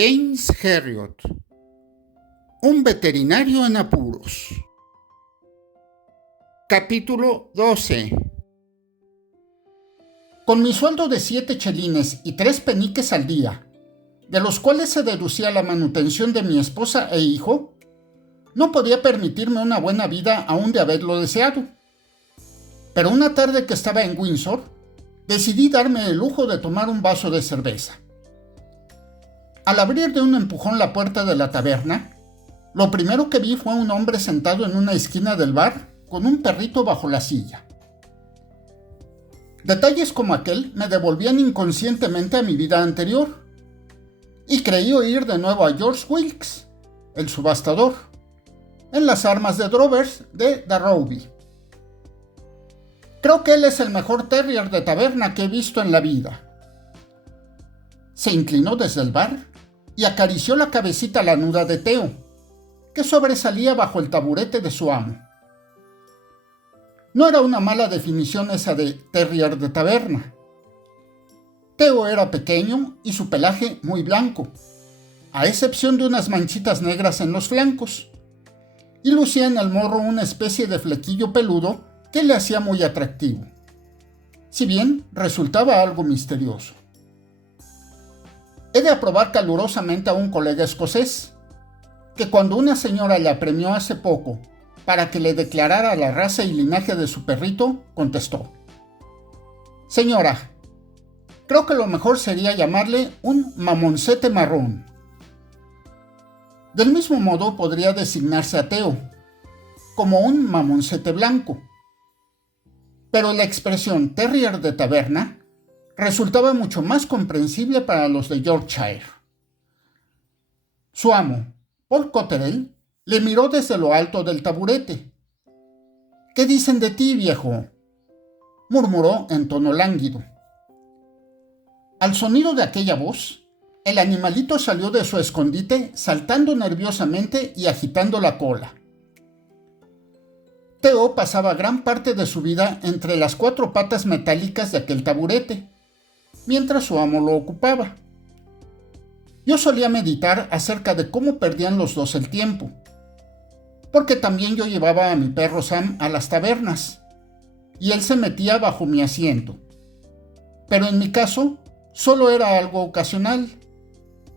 James Herriot, un veterinario en apuros. Capítulo 12. Con mi sueldo de 7 chelines y 3 peniques al día, de los cuales se deducía la manutención de mi esposa e hijo, no podía permitirme una buena vida aún de haberlo deseado. Pero una tarde que estaba en Windsor, decidí darme el lujo de tomar un vaso de cerveza. Al abrir de un empujón la puerta de la taberna, lo primero que vi fue un hombre sentado en una esquina del bar con un perrito bajo la silla. Detalles como aquel me devolvían inconscientemente a mi vida anterior, y creí oír de nuevo a George Wilkes, el subastador, en las armas de Drovers de Darrowby. Creo que él es el mejor terrier de taberna que he visto en la vida. Se inclinó desde el bar y acarició la cabecita lanuda de Theo, que sobresalía bajo el taburete de su amo. No era una mala definición esa de terrier de taberna. Theo era pequeño y su pelaje muy blanco, a excepción de unas manchitas negras en los flancos, y lucía en el morro una especie de flequillo peludo que le hacía muy atractivo, si bien resultaba algo misterioso. He de aprobar calurosamente a un colega escocés, que cuando una señora le apremió hace poco para que le declarara la raza y linaje de su perrito, contestó: «Señora, creo que lo mejor sería llamarle un mamoncete marrón». Del mismo modo podría designarse a Theo, como un mamoncete blanco. Pero la expresión terrier de taberna resultaba mucho más comprensible para los de Yorkshire. Su amo, Paul Cotterell, le miró desde lo alto del taburete. «¿Qué dicen de ti, viejo?», murmuró en tono lánguido. Al sonido de aquella voz, el animalito salió de su escondite saltando nerviosamente y agitando la cola. Theo pasaba gran parte de su vida entre las 4 patas metálicas de aquel taburete, mientras su amo lo ocupaba. Yo solía meditar acerca de cómo perdían los dos el tiempo, porque también yo llevaba a mi perro Sam a las tabernas, y él se metía bajo mi asiento. Pero en mi caso, solo era algo ocasional,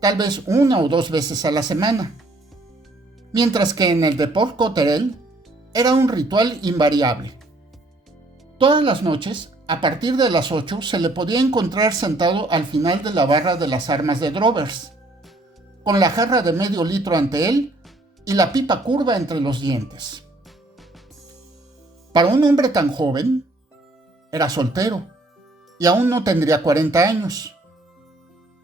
tal vez 1 o 2 veces a la semana, mientras que en el de Paul Cotterell era un ritual invariable. Todas las noches, a partir de las 8, se le podía encontrar sentado al final de la barra de las armas de Drovers, con la jarra de medio litro ante él y la pipa curva entre los dientes. Para un hombre tan joven, era soltero y aún no tendría 40 años,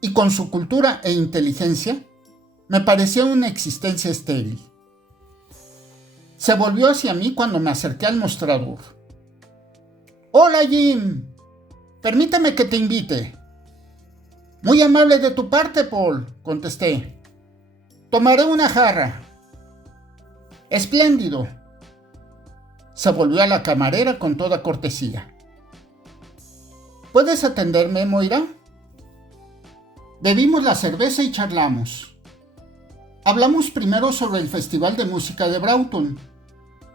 y con su cultura e inteligencia, me parecía una existencia estéril. Se volvió hacia mí cuando me acerqué al mostrador. «Hola, Jim. Permíteme que te invite». «Muy amable de tu parte, Paul», contesté. «Tomaré una jarra». «Espléndido». Se volvió a la camarera con toda cortesía. «¿Puedes atenderme, Moira?» Bebimos la cerveza y charlamos. Hablamos primero sobre el Festival de Música de Broughton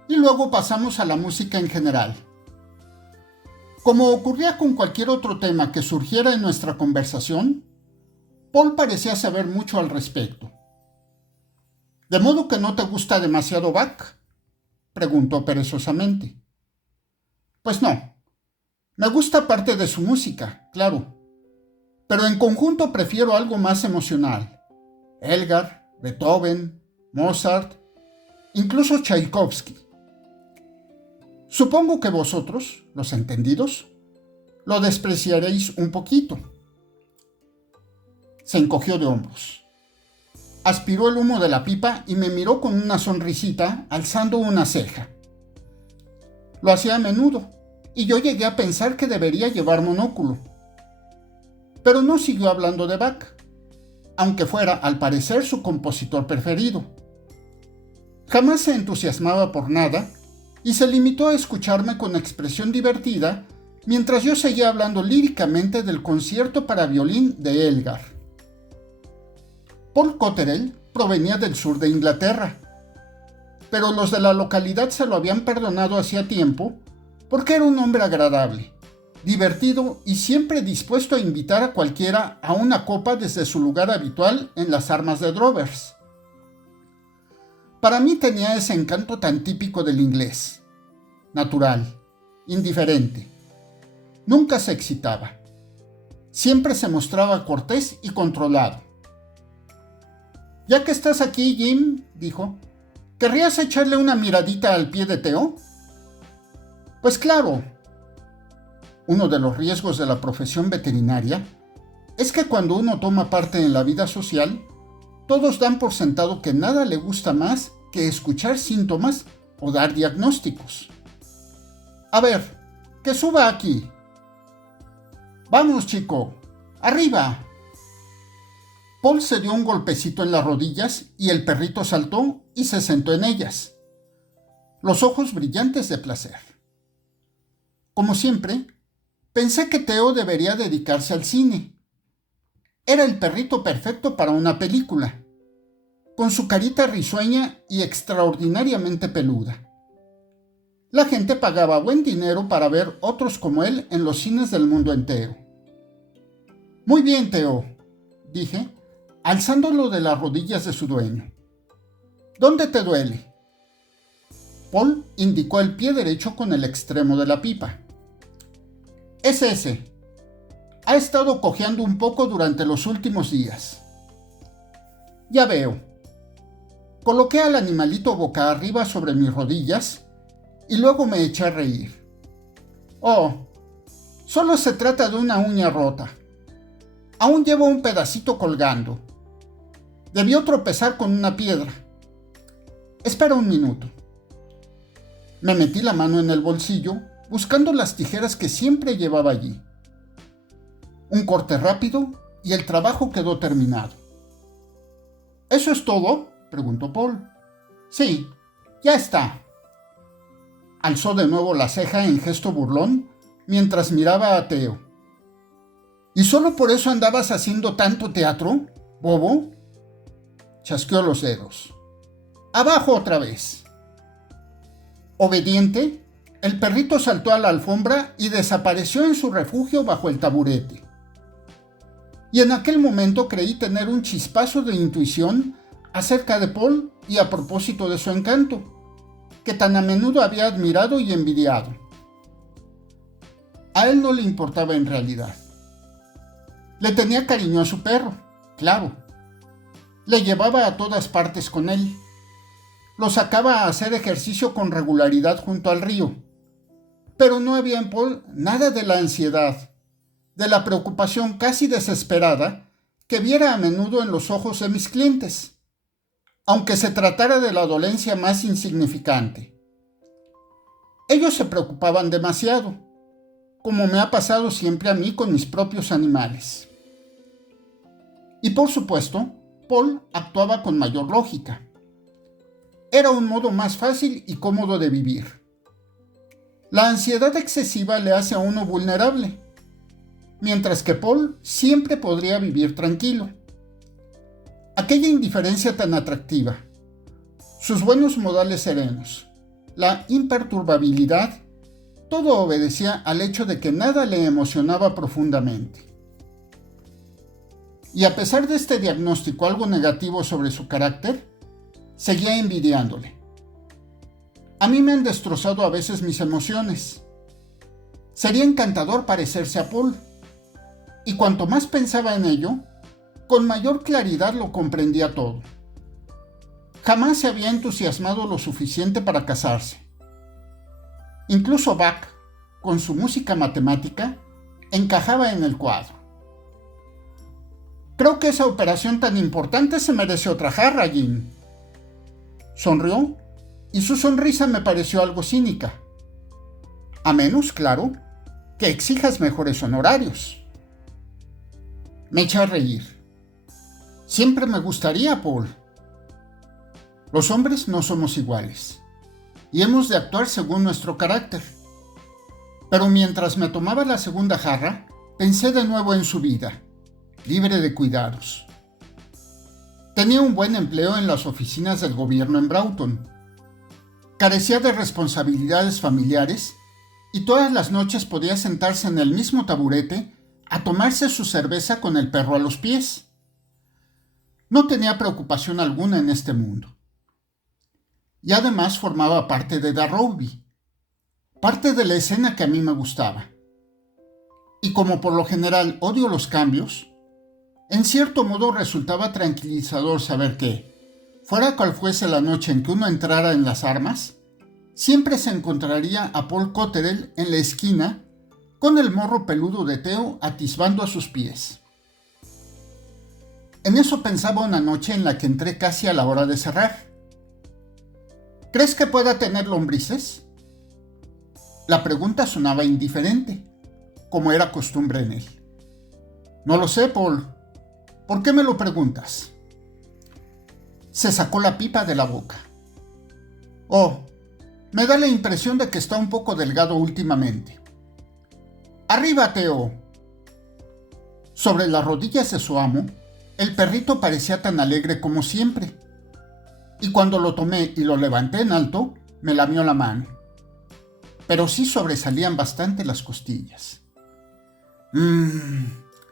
y luego pasamos a la música en general. Como ocurría con cualquier otro tema que surgiera en nuestra conversación, Paul parecía saber mucho al respecto. «¿De modo que no te gusta demasiado Bach?», preguntó perezosamente. «Pues no. Me gusta parte de su música, claro. Pero en conjunto prefiero algo más emocional. Elgar, Beethoven, Mozart, incluso Tchaikovsky. Supongo que vosotros, los entendidos, lo despreciaréis un poquito». Se encogió de hombros. Aspiró el humo de la pipa y me miró con una sonrisita, alzando una ceja. Lo hacía a menudo, y yo llegué a pensar que debería llevar monóculo. Pero no siguió hablando de Bach, aunque fuera, al parecer, su compositor preferido. Jamás se entusiasmaba por nada y se limitó a escucharme con expresión divertida mientras yo seguía hablando líricamente del concierto para violín de Elgar. Paul Cotterell provenía del sur de Inglaterra, pero los de la localidad se lo habían perdonado hacía tiempo porque era un hombre agradable, divertido y siempre dispuesto a invitar a cualquiera a una copa desde su lugar habitual en las armas de Drovers. Para mí tenía ese encanto tan típico del inglés: natural, indiferente. Nunca se excitaba. Siempre se mostraba cortés y controlado. «Ya que estás aquí, Jim», dijo, «¿querrías echarle una miradita al pie de Theo?» «Pues claro». Uno de los riesgos de la profesión veterinaria es que cuando uno toma parte en la vida social, todos dan por sentado que nada le gusta más que escuchar síntomas o dar diagnósticos. «A ver, que suba aquí». «Vamos, chico, arriba». Paul se dio un golpecito en las rodillas y el perrito saltó y se sentó en ellas, los ojos brillantes de placer. Como siempre, pensé que Theo debería dedicarse al cine. Era el perrito perfecto para una película, con su carita risueña y extraordinariamente peluda. La gente pagaba buen dinero para ver otros como él en los cines del mundo entero. «Muy bien, Theo», dije, alzándolo de las rodillas de su dueño. «¿Dónde te duele?» Paul indicó el pie derecho con el extremo de la pipa. «Es ese. Ha estado cojeando un poco durante los últimos días». «Ya veo». Coloqué al animalito boca arriba sobre mis rodillas y luego me eché a reír. «Oh, solo se trata de una uña rota. Aún llevo un pedacito colgando. Debió tropezar con una piedra. Espera un minuto». Me metí la mano en el bolsillo buscando las tijeras que siempre llevaba allí. Un corte rápido y el trabajo quedó terminado. «¿Eso es todo?», preguntó Paul. «Sí, ya está». Alzó de nuevo la ceja en gesto burlón mientras miraba a Theo. «¿Y solo por eso andabas haciendo tanto teatro, bobo?». Chasqueó los dedos. «Abajo otra vez». Obediente, el perrito saltó a la alfombra y desapareció en su refugio bajo el taburete. Y en aquel momento creí tener un chispazo de intuición acerca de Paul y a propósito de su encanto, que tan a menudo había admirado y envidiado. A él no le importaba en realidad. Le tenía cariño a su perro, claro. Le llevaba a todas partes con él. Lo sacaba a hacer ejercicio con regularidad junto al río. Pero no había en Paul nada de la ansiedad, de la preocupación casi desesperada que viera a menudo en los ojos de mis clientes, aunque se tratara de la dolencia más insignificante. Ellos se preocupaban demasiado, como me ha pasado siempre a mí con mis propios animales. Y por supuesto, Paul actuaba con mayor lógica. Era un modo más fácil y cómodo de vivir. La ansiedad excesiva le hace a uno vulnerable, mientras que Paul siempre podría vivir tranquilo. Aquella indiferencia tan atractiva, sus buenos modales serenos, la imperturbabilidad, todo obedecía al hecho de que nada le emocionaba profundamente. Y a pesar de este diagnóstico algo negativo sobre su carácter, seguía envidiándole. A mí me han destrozado a veces mis emociones. Sería encantador parecerse a Paul, y cuanto más pensaba en ello, con mayor claridad lo comprendía todo. Jamás se había entusiasmado lo suficiente para casarse. Incluso Bach, con su música matemática, encajaba en el cuadro. «Creo que esa operación tan importante se merece otra jarra, Jim». Sonrió, y su sonrisa me pareció algo cínica. «A menos, claro, que exijas mejores honorarios». Me eché a reír. «Siempre me gustaría, Paul. Los hombres no somos iguales, y hemos de actuar según nuestro carácter». Pero mientras me tomaba la segunda jarra, pensé de nuevo en su vida, libre de cuidados. Tenía un buen empleo en las oficinas del gobierno en Broughton. Carecía de responsabilidades familiares y todas las noches podía sentarse en el mismo taburete a tomarse su cerveza con el perro a los pies. No tenía preocupación alguna en este mundo. Y además formaba parte de Darrowby, parte de la escena que a mí me gustaba. Y como por lo general odio los cambios, en cierto modo resultaba tranquilizador saber que, fuera cual fuese la noche en que uno entrara en las armas, siempre se encontraría a Paul Cotterill en la esquina con el morro peludo de Theo atisbando a sus pies. En eso pensaba una noche en la que entré casi a la hora de cerrar. ¿Crees que pueda tener lombrices? La pregunta sonaba indiferente, como era costumbre en él. No lo sé, Paul. ¿Por qué me lo preguntas? Se sacó la pipa de la boca. Oh, me da la impresión de que está un poco delgado últimamente. ¡Arriba, Theo! Sobre las rodillas de su amo, el perrito parecía tan alegre como siempre. Y cuando lo tomé y lo levanté en alto, me lamió la mano. Pero sí sobresalían bastante las costillas.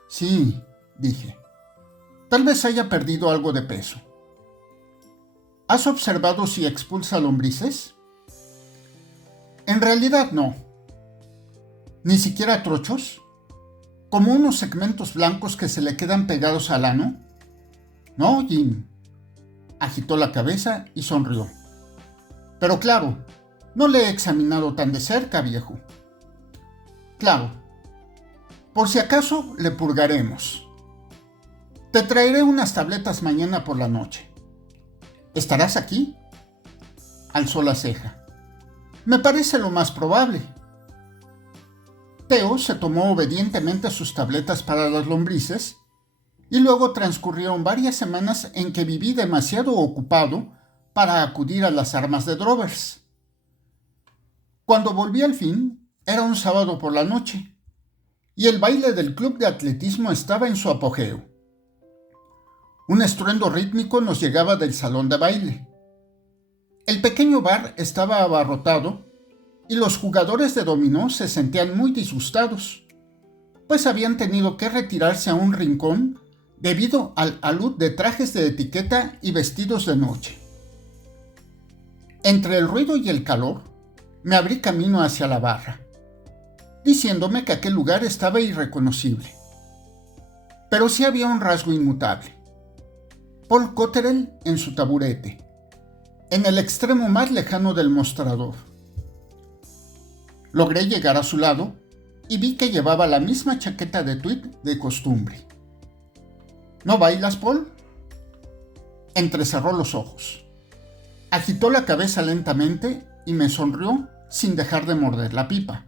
Sí, dije. Tal vez haya perdido algo de peso. ¿Has observado si expulsa lombrices? En realidad no. ¿Ni siquiera trochos? ¿Como unos segmentos blancos que se le quedan pegados al ano? No, Jim. Agitó la cabeza y sonrió. Pero claro, no le he examinado tan de cerca, viejo. Claro. Por si acaso le purgaremos. Te traeré unas tabletas mañana por la noche. ¿Estarás aquí? Alzó la ceja. Me parece lo más probable. Theo se tomó obedientemente sus tabletas para las lombrices y luego transcurrieron varias semanas en que viví demasiado ocupado para acudir a las armas de Drovers. Cuando volví al fin, era un sábado por la noche y el baile del club de atletismo estaba en su apogeo. Un estruendo rítmico nos llegaba del salón de baile. El pequeño bar estaba abarrotado y los jugadores de dominó se sentían muy disgustados, pues habían tenido que retirarse a un rincón debido al alud de trajes de etiqueta y vestidos de noche. Entre el ruido y el calor, me abrí camino hacia la barra, diciéndome que aquel lugar estaba irreconocible. Pero sí había un rasgo inmutable. Paul Cotterill en su taburete, en el extremo más lejano del mostrador. Logré llegar a su lado y vi que llevaba la misma chaqueta de tweed de costumbre. ¿No bailas, Paul? Entrecerró los ojos. Agitó la cabeza lentamente y me sonrió sin dejar de morder la pipa.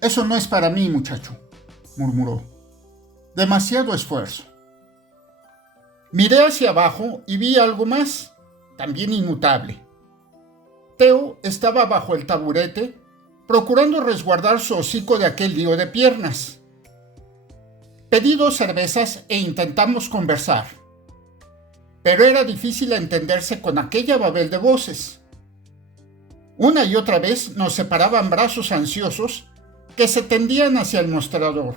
Eso no es para mí, muchacho, murmuró. Demasiado esfuerzo. Miré hacia abajo y vi algo más, también inmutable. Theo estaba bajo el taburete, procurando resguardar su hocico de aquel lío de piernas. Pedí 2 cervezas e intentamos conversar, pero era difícil entenderse con aquella babel de voces. Una y otra vez nos separaban brazos ansiosos que se tendían hacia el mostrador,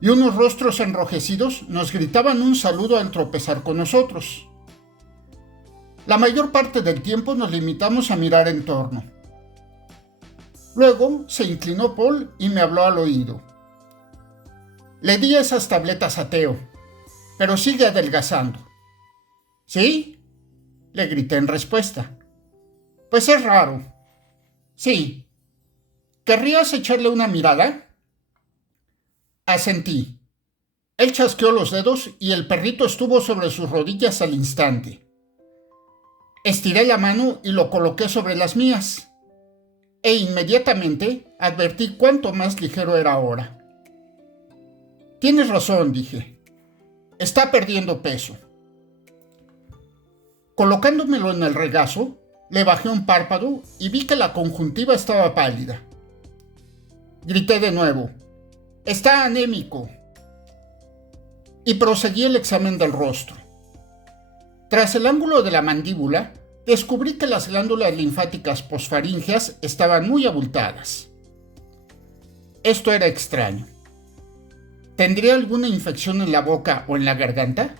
y unos rostros enrojecidos nos gritaban un saludo al tropezar con nosotros. La mayor parte del tiempo nos limitamos a mirar en torno. Luego se inclinó Paul y me habló al oído. Le di esas tabletas a Theo, pero sigue adelgazando. ¿Sí? Le grité en respuesta. Pues es raro. Sí. ¿Querrías echarle una mirada? Asentí. Él chasqueó los dedos y el perrito estuvo sobre sus rodillas al instante. Estiré la mano y lo coloqué sobre las mías. E inmediatamente advertí cuánto más ligero era ahora. Tienes razón, dije. Está perdiendo peso. Colocándomelo en el regazo, le bajé un párpado y vi que la conjuntiva estaba pálida. Grité de nuevo. Está anémico. y proseguí el examen del rostro. Tras el ángulo de la mandíbula, descubrí que las glándulas linfáticas posfaríngeas estaban muy abultadas. Esto era extraño. ¿Tendría alguna infección en la boca o en la garganta?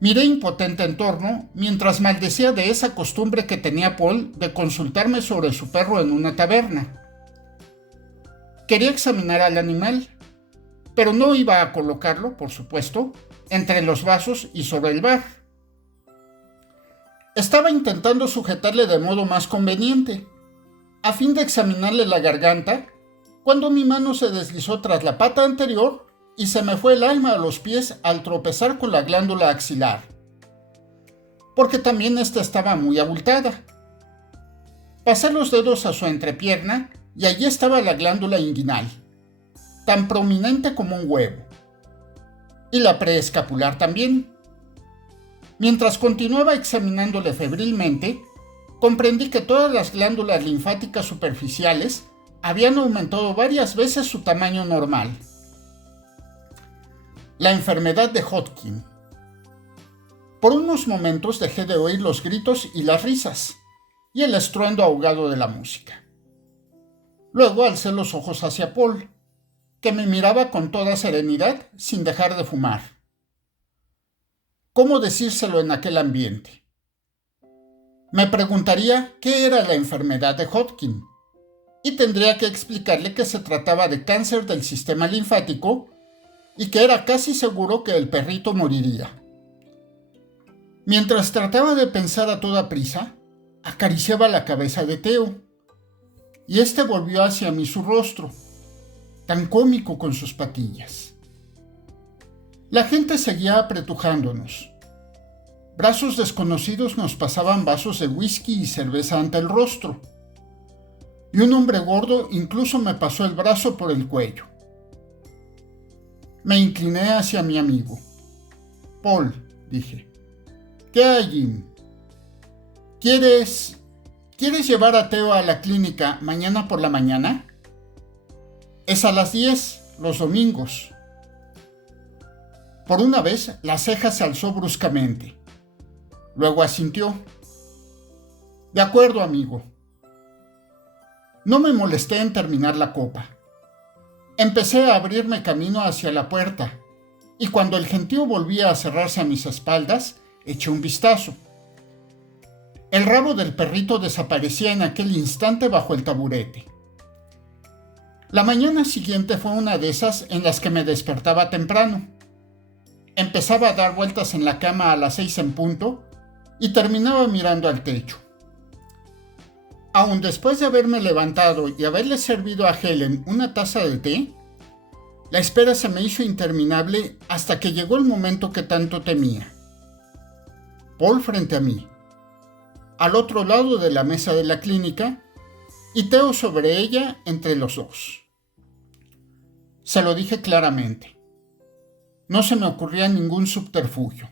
Miré impotente en torno mientras maldecía de esa costumbre que tenía Paul de consultarme sobre su perro en una taberna. Quería examinar al animal, pero no iba a colocarlo, por supuesto, entre los vasos y sobre el bar. Estaba intentando sujetarle de modo más conveniente, a fin de examinarle la garganta, cuando mi mano se deslizó tras la pata anterior y se me fue el alma a los pies al tropezar con la glándula axilar, porque también esta estaba muy abultada. Pasé los dedos a su entrepierna y allí estaba la glándula inguinal, tan prominente como un huevo, y la preescapular también. Mientras continuaba examinándole febrilmente, comprendí que todas las glándulas linfáticas superficiales habían aumentado varias veces su tamaño normal. La enfermedad de Hodgkin. Por unos momentos dejé de oír los gritos y las risas, y el estruendo ahogado de la música. Luego alcé los ojos hacia Paul, que me miraba con toda serenidad sin dejar de fumar. ¿Cómo decírselo en aquel ambiente? Me preguntaría qué era la enfermedad de Hodgkin, y tendría que explicarle que se trataba de cáncer del sistema linfático y que era casi seguro que el perrito moriría. Mientras trataba de pensar a toda prisa, acariciaba la cabeza de Theo, y éste volvió hacia mí su rostro, tan cómico con sus patillas. La gente seguía apretujándonos. Brazos desconocidos nos pasaban vasos de whisky y cerveza ante el rostro, y un hombre gordo incluso me pasó el brazo por el cuello. Me incliné hacia mi amigo. Paul, dije. ¿Qué hay, Jim? ¿Quieres llevar a Theo a la clínica mañana por la mañana? Es a las 10, los domingos. Por una vez, la ceja se alzó bruscamente. Luego asintió. De acuerdo, amigo. No me molesté en terminar la copa. Empecé a abrirme camino hacia la puerta, y cuando el gentío volvía a cerrarse a mis espaldas, eché un vistazo. El rabo del perrito desaparecía en aquel instante bajo el taburete. La mañana siguiente fue una de esas en las que me despertaba temprano. Empezaba a dar vueltas en la cama a las 6 en punto y terminaba mirando al techo. Aun después de haberme levantado y haberle servido a Helen una taza de té, la espera se me hizo interminable hasta que llegó el momento que tanto temía. Paul frente a mí, al otro lado de la mesa de la clínica, y Theo sobre ella entre los dos. Se lo dije claramente. No se me ocurría ningún subterfugio.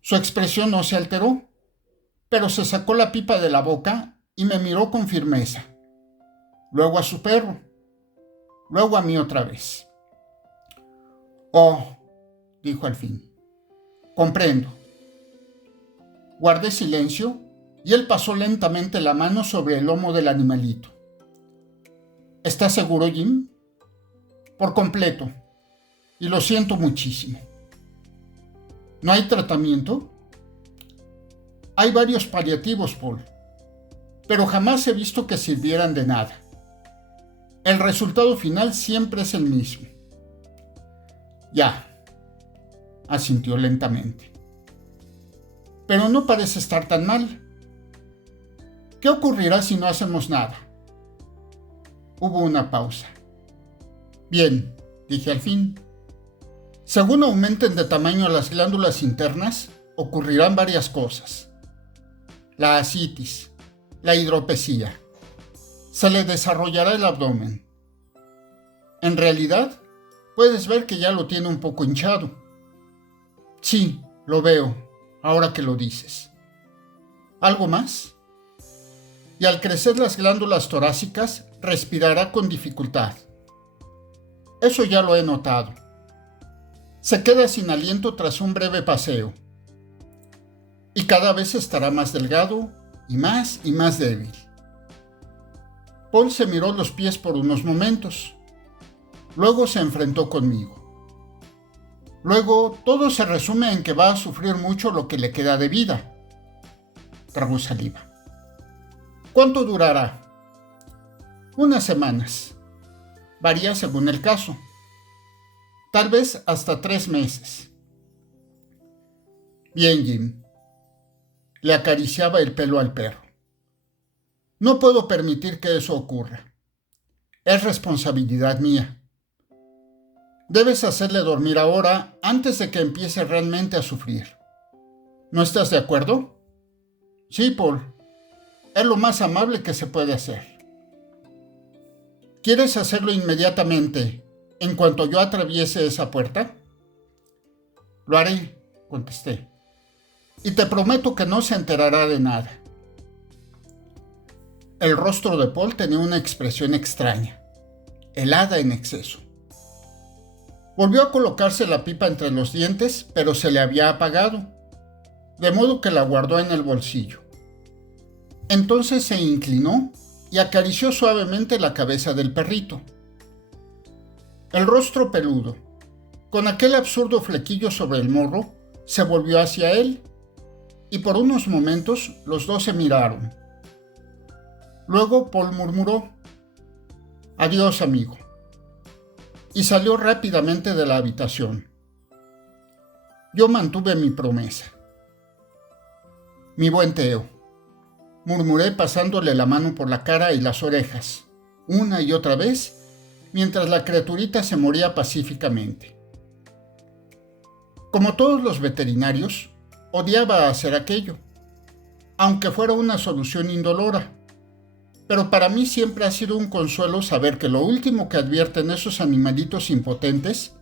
Su expresión no se alteró, pero se sacó la pipa de la boca y me miró con firmeza. Luego a su perro. Luego a mí otra vez. Oh, dijo al fin. Comprendo. Guardé silencio y él pasó lentamente la mano sobre el lomo del animalito. ¿Estás seguro, Jim? Por completo. Y lo siento muchísimo. ¿No hay tratamiento? Hay varios paliativos, Paul, pero jamás he visto que sirvieran de nada. El resultado final siempre es el mismo. Ya, asintió lentamente. Pero no parece estar tan mal. ¿Qué ocurrirá si no hacemos nada? Hubo una pausa. Bien, dije al fin. Según aumenten de tamaño las glándulas internas, ocurrirán varias cosas. La ascitis, la hidropesía. Se le desarrollará el abdomen. En realidad, puedes ver que ya lo tiene un poco hinchado. Sí, lo veo, ahora que lo dices. ¿Algo más? Y al crecer las glándulas torácicas, respirará con dificultad. Eso ya lo he notado. Se queda sin aliento tras un breve paseo. Y cada vez estará más delgado y más débil. Paul se miró los pies por unos momentos. Luego se enfrentó conmigo. Luego todo se resume en que va a sufrir mucho lo que le queda de vida. Tragó saliva. ¿Cuánto durará? Unas semanas. Varía según el caso. Tal vez hasta 3 meses. Bien, Jim. Le acariciaba el pelo al perro. No puedo permitir que eso ocurra. Es responsabilidad mía. Debes hacerle dormir ahora antes de que empiece realmente a sufrir. ¿No estás de acuerdo? Sí, Paul. Es lo más amable que se puede hacer. ¿Quieres hacerlo inmediatamente, en cuanto yo atraviese esa puerta? Lo haré, contesté. Y te prometo que no se enterará de nada. El rostro de Paul tenía una expresión extraña, helada en exceso. Volvió a colocarse la pipa entre los dientes, pero se le había apagado, de modo que la guardó en el bolsillo. Entonces se inclinó y acarició suavemente la cabeza del perrito. El rostro peludo, con aquel absurdo flequillo sobre el morro, se volvió hacia él, y por unos momentos los dos se miraron. Luego Paul murmuró: «Adiós, amigo», y salió rápidamente de la habitación. Yo mantuve mi promesa. «Mi buen Theo», murmuré pasándole la mano por la cara y las orejas, una y otra vez, mientras la criaturita se moría pacíficamente. Como todos los veterinarios, odiaba hacer aquello, aunque fuera una solución indolora. Pero para mí siempre ha sido un consuelo saber que lo último que advierten esos animalitos impotentes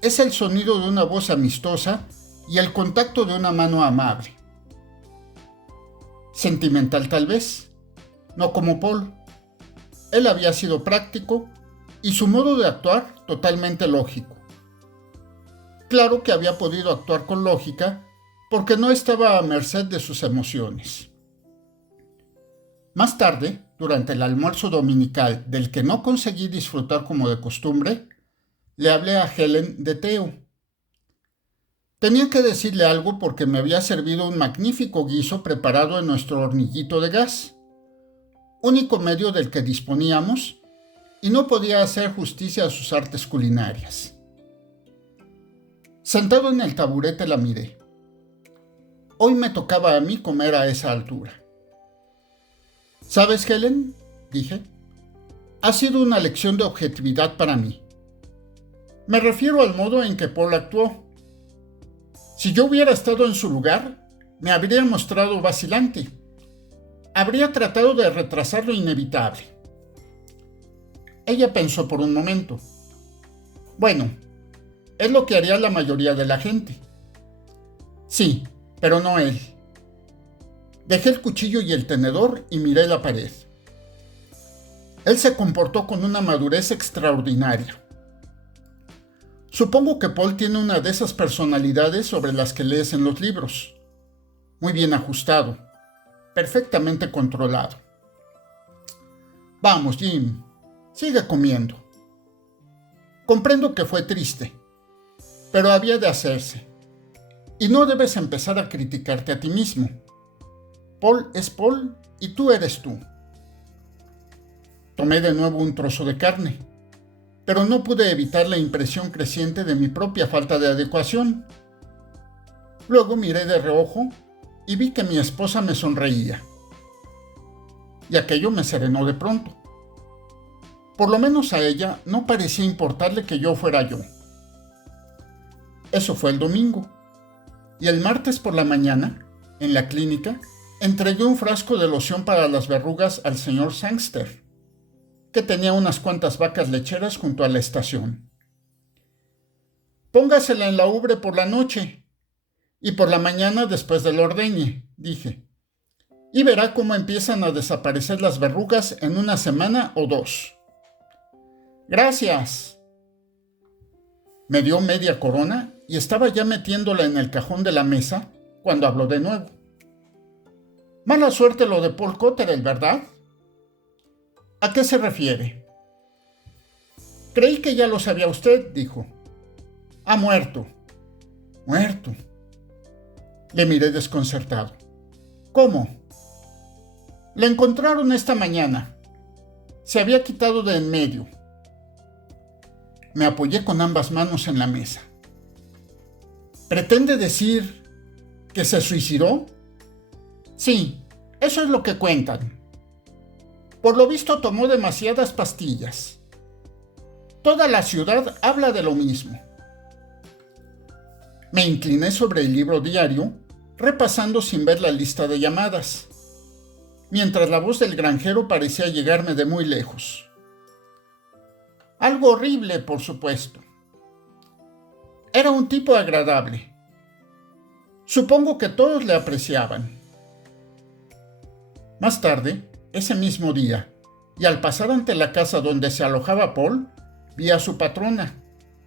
es el sonido de una voz amistosa y el contacto de una mano amable. Sentimental tal vez, no como Paul. Él había sido práctico y su modo de actuar totalmente lógico. Claro que había podido actuar con lógica porque no estaba a merced de sus emociones. Más tarde, durante el almuerzo dominical del que no conseguí disfrutar como de costumbre, le hablé a Helen de Theo. Tenía que decirle algo porque me había servido un magnífico guiso preparado en nuestro hornillito de gas, único medio del que disponíamos, y no podía hacer justicia a sus artes culinarias. Sentado en el taburete la miré. Hoy me tocaba a mí comer a esa altura. ¿Sabes, Helen?, dije. Ha sido una lección de objetividad para mí. Me refiero al modo en que Paul actuó. Si yo hubiera estado en su lugar, me habría mostrado vacilante. Habría tratado de retrasar lo inevitable. Ella pensó por un momento. Bueno, es lo que haría la mayoría de la gente. Sí, pero no él. Dejé el cuchillo y el tenedor y miré la pared. Él se comportó con una madurez extraordinaria. Supongo que Paul tiene una de esas personalidades sobre las que lees en los libros. Muy bien ajustado, perfectamente controlado. Vamos, Jim, sigue comiendo. Comprendo que fue triste, pero había de hacerse. Y no debes empezar a criticarte a ti mismo. Paul es Paul y tú eres tú. Tomé de nuevo un trozo de carne, pero no pude evitar la impresión creciente de mi propia falta de adecuación. Luego miré de reojo y vi que mi esposa me sonreía. Y aquello me serenó de pronto. Por lo menos a ella no parecía importarle que yo fuera yo. Eso fue el domingo. Y el martes por la mañana, en la clínica, entregué un frasco de loción para las verrugas al señor Sangster, que tenía unas cuantas vacas lecheras junto a la estación. Póngasela en la ubre por la noche y por la mañana después del ordeñe, dije, y verá cómo empiezan a desaparecer las verrugas en una semana o 2. Gracias. Me dio media corona y estaba ya metiéndola en el cajón de la mesa cuando habló de nuevo. Mala suerte lo de Paul Cotterill, ¿verdad? ¿A qué se refiere? Creí que ya lo sabía usted, dijo. Ha muerto. ¿Muerto? Le miré desconcertado. ¿Cómo? Le encontraron esta mañana. Se había quitado de en medio. Me apoyé con ambas manos en la mesa. ¿Pretende decir que se suicidó? Sí, eso es lo que cuentan. Por lo visto tomó demasiadas pastillas. Toda la ciudad habla de lo mismo. Me incliné sobre el libro diario, repasando sin ver la lista de llamadas, mientras la voz del granjero parecía llegarme de muy lejos. Algo horrible, por supuesto. Era un tipo agradable. Supongo que todos le apreciaban. Más tarde, ese mismo día, y al pasar ante la casa donde se alojaba Paul, vi a su patrona,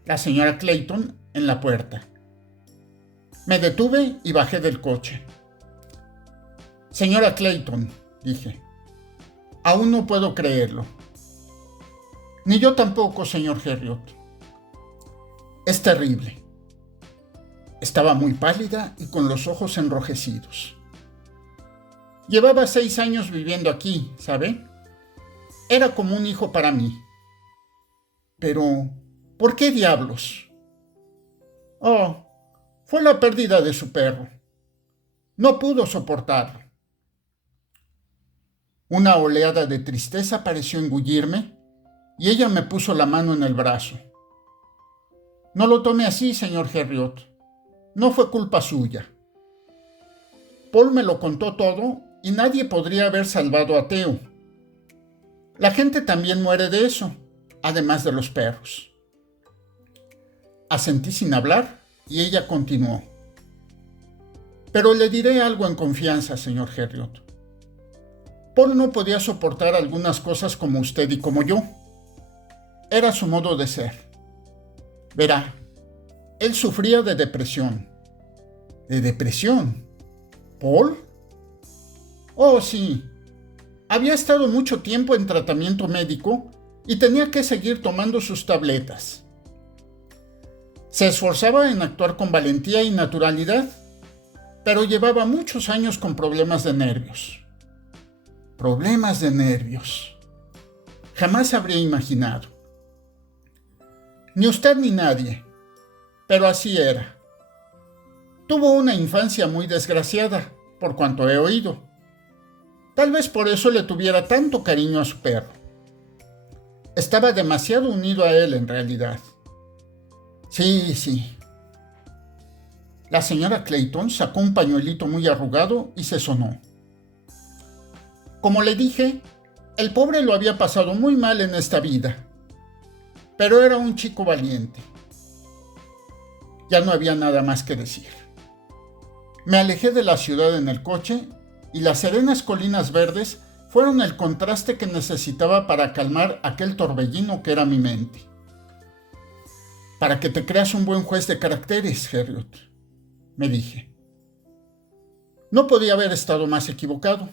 la señora Clayton, en la puerta. Me detuve y bajé del coche. Señora Clayton, dije, aún no puedo creerlo. Ni yo tampoco, señor Herriot. Es terrible. Estaba muy pálida y con los ojos enrojecidos. Llevaba 6 años viviendo aquí, ¿sabe? Era como un hijo para mí. Pero, ¿por qué diablos? Oh, fue la pérdida de su perro. No pudo soportarlo. Una oleada de tristeza pareció engullirme y ella me puso la mano en el brazo. No lo tome así, señor Herriot. No fue culpa suya. Paul me lo contó todo y nadie podría haber salvado a Theo. La gente también muere de eso, además de los perros. Asentí sin hablar y ella continuó. Pero le diré algo en confianza, señor Herriot. Paul no podía soportar algunas cosas como usted y como yo. Era su modo de ser. Verá, él sufría de depresión. ¿De depresión? ¿Paul? Oh, sí. Había estado mucho tiempo en tratamiento médico y tenía que seguir tomando sus tabletas. Se esforzaba en actuar con valentía y naturalidad, pero llevaba muchos años con problemas de nervios. Problemas de nervios. Jamás habría imaginado. Ni usted ni nadie, pero así era. Tuvo una infancia muy desgraciada, por cuanto he oído. Tal vez por eso le tuviera tanto cariño a su perro. Estaba demasiado unido a él en realidad. Sí. La señora Clayton sacó un pañuelito muy arrugado y se sonó. Como le dije, el pobre lo había pasado muy mal en esta vida, pero era un chico valiente. Ya no había nada más que decir. Me alejé de la ciudad en el coche y las serenas colinas verdes fueron el contraste que necesitaba para calmar aquel torbellino que era mi mente. Para que te creas un buen juez de caracteres, Herriot, me dije. No podía haber estado más equivocado.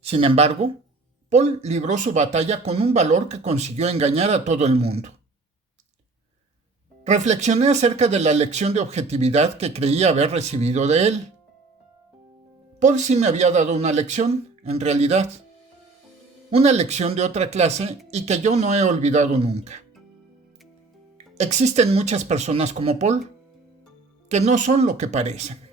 Sin embargo, Paul libró su batalla con un valor que consiguió engañar a todo el mundo. Reflexioné acerca de la lección de objetividad que creía haber recibido de él. Paul sí me había dado una lección, en realidad. Una lección de otra clase y que yo no he olvidado nunca. Existen muchas personas como Paul, que no son lo que parecen.